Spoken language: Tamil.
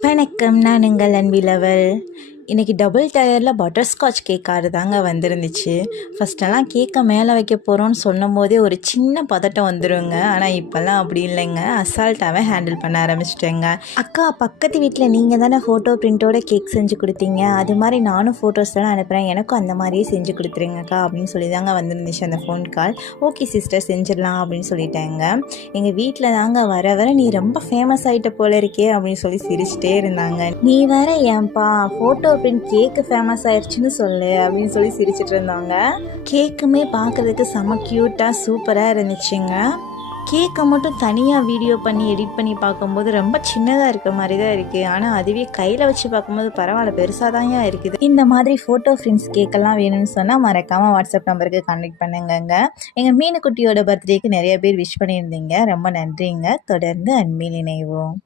வணக்கம் நான் உங்கள் அன்பிலவள் இன்றைக்கி டபுள் டயரில் பட்டர்ஸ்காட்ச் கேக் தாங்க வந்திருந்துச்சு. ஃபஸ்ட்டெல்லாம் கேக்கை மேலே வைக்க போகிறோன்னு சொன்னும் போதே ஒரு சின்ன பதட்டம் வந்துருங்க. ஆனால் இப்போல்லாம் அப்படி இல்லைங்க. அசால்ட்டாகவே ஹேண்டில் பண்ண ஆரம்பிச்சிட்டேங்க. அக்கா பக்கத்து வீட்டில் நீங்கள் தானே ஃபோட்டோ பிரிண்ட்டோட கேக் செஞ்சு கொடுத்தீங்க. அது மாதிரி நானும் ஃபோட்டோஸ் தான் அனுப்புகிறேன் எனக்கும் அந்த மாதிரியே செஞ்சு கொடுத்துருங்கக்கா அப்படின்னு சொல்லி தாங்க வந்துருந்துச்சு அந்த ஃபோன் கால் ஓகே சிஸ்டர் செஞ்சிடலாம் அப்படின்னு சொல்லிட்டேங்க. எங்கள் வீட்டில் தாங்க வர வர நீ ரொம்ப ஃபேமஸ் ஆகிட்ட போல இருக்கே அப்படின்னு சொல்லி சிரிச்சிட்டே இருந்தாங்க. நீ வேற ஏன்பா? ஃபோட்டோ பிரிண்ட் கேக்கு ஃபேமஸ் ஆயிடுச்சுன்னு சொல்லு அப்படின்னு சொல்லி சிரிச்சிட்டு இருந்தாங்க கேக்குமே பார்க்கறதுக்கு செம க்யூட்டாக சூப்பராக இருந்துச்சுங்க. கேக்கை மட்டும் தனியாக வீடியோ பண்ணி எடிட் பண்ணி பார்க்கும்போது ரொம்ப சின்னதாக இருக்க மாதிரி தான் இருக்குது ஆனால் அதுவே கையில் வச்சு பார்க்கும்போது பரவாயில்ல பெருசாக தான் இருக்குது. இந்த மாதிரி ஃபோட்டோ ஃப்ரெண்ட்ஸ் கேக்கெல்லாம் வேணும்னு சொன்னால் மறக்காமல் வாட்ஸ்அப் நம்பருக்கு கான்டெக்ட் பண்ணுங்கங்க. எங்கள் மீனுக்குட்டியோட பர்த்டேக்கு நிறைய பேர் விஷ் பண்ணியிருந்தீங்க. ரொம்ப நன்றிங்க. தொடர்ந்து அன்பில் இணைவோம்.